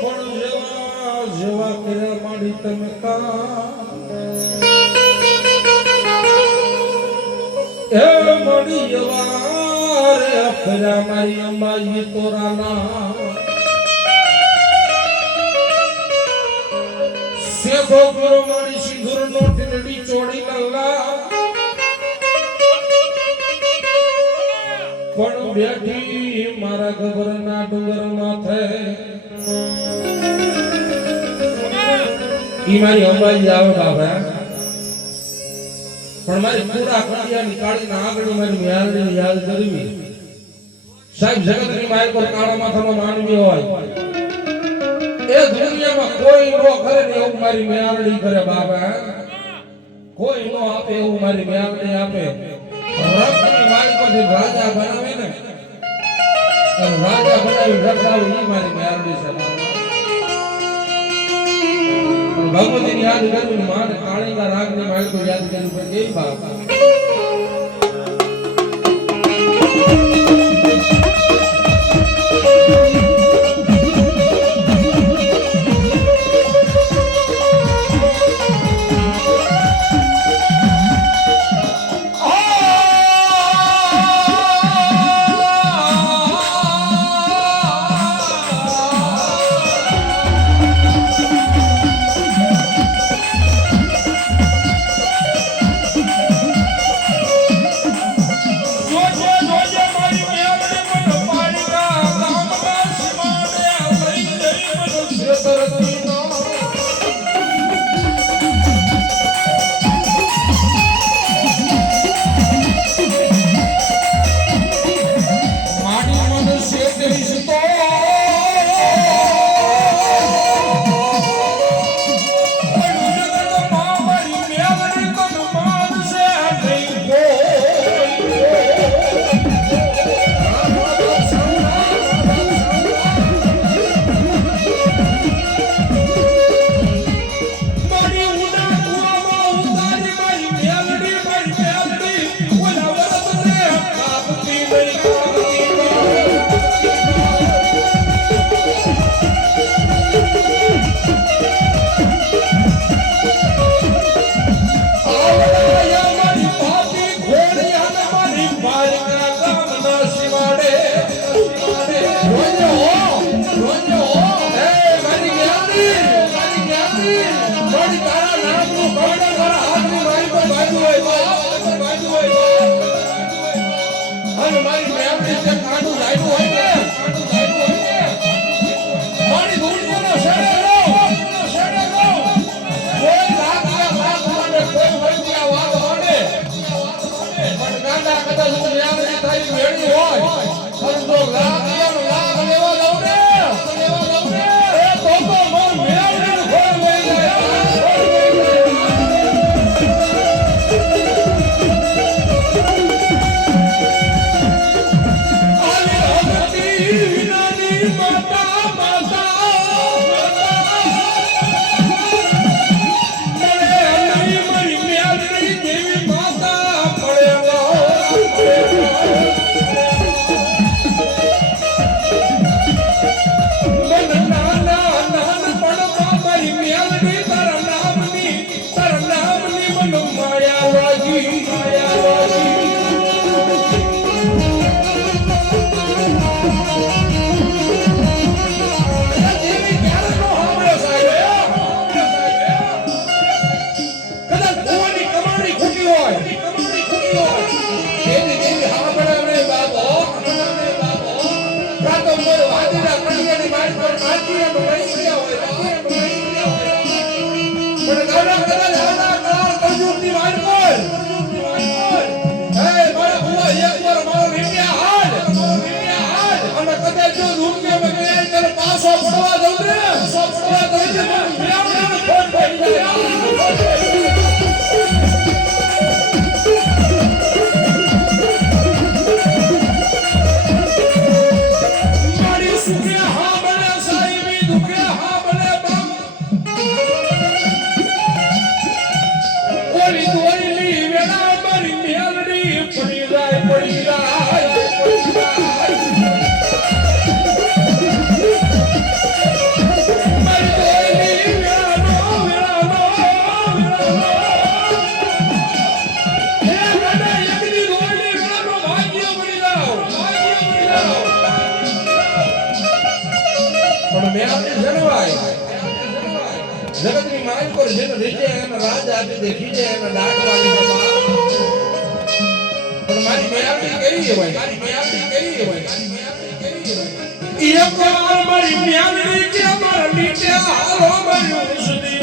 પણ જેવા જેવા કર્યા માડી તમે કા એ મળી જવા રે અફરા મારી અંબાજી તોરાના સેધો ગુરુ મારી સિંદૂર નો ટીલડી ચોડી લલ્લા પણ બેઠી મારા ગબરના ડુંગર માથે ઈ મારી અંબાજી આવે બાબા પણ મારી પૂરા કટિયાની કાળીના આગળ મારી મ્યાલની યાદ કરવી સાહેબ જગતની માય પર કાળા માથાનો માનવી હોય એ દુનિયામાં કોઈ નો કરે ને એવું મારી મ્યાલની કરે બાબા કોઈ નો આપે એવું મારી મ્યાલની આપે રખની માય પરથી રાજા બનાવે ને અને રાજા બનાવી રખાવે ઈ મારી મ્યાલની છે ભગવતીની યાદ કરવી માને કાળીના રાગની માય તો યાદ કરવી પણ કેવી બાબા પડી જાય મેળાની જનવાય જગતની માલ પર જેને રીજે એના રાજ આપી દેખી છે એના દાટ વાળી પણ મારી મેળાની કેવી છે ભાઈ મારી મેળાની કેવી છે ભાઈ એક વાર મારી મેળાની કે મારા નીચે હાલો મારી ઉસડી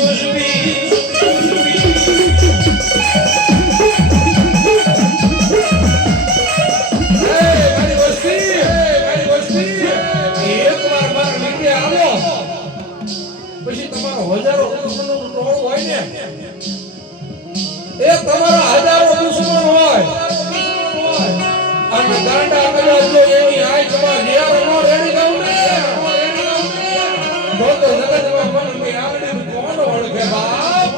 પછી તમારો હજારો દુશ્મનો ટોળું હોય ને એ તમારા હજારો દુશ્મન હોય અને ગાંડા કદાચ જો એની આંખમાં ઝેર નો રેડી દઉં ને તો જગતમાં મન મે આગળ કોણ ઓળખે બાપ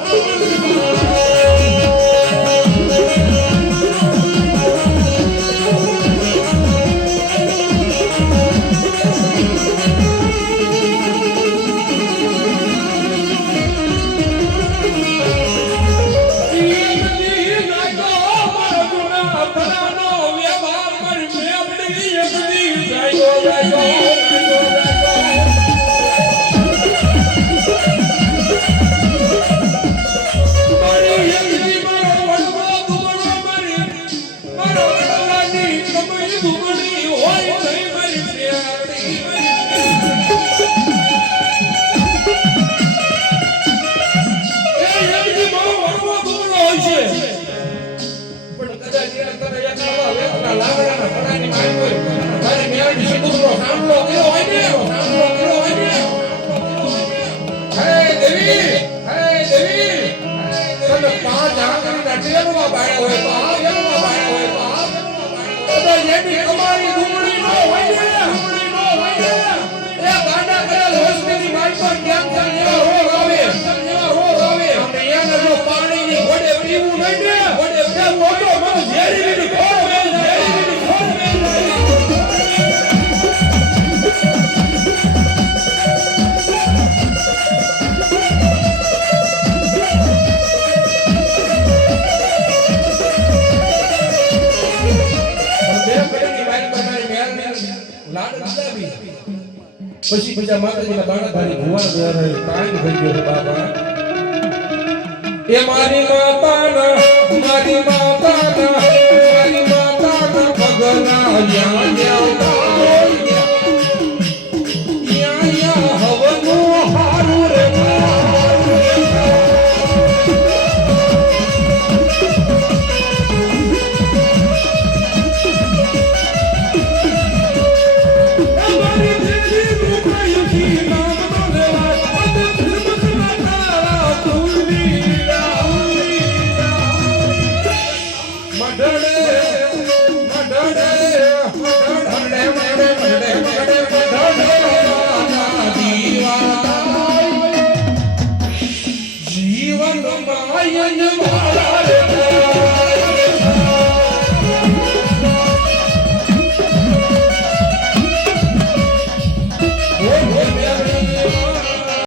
પછી બીજા માતાજીના બાળક ભારી ભુવા દ્વારા ટાઈમ થઈ ગયો છે બાબા એ મારી માતાના પગના યા યા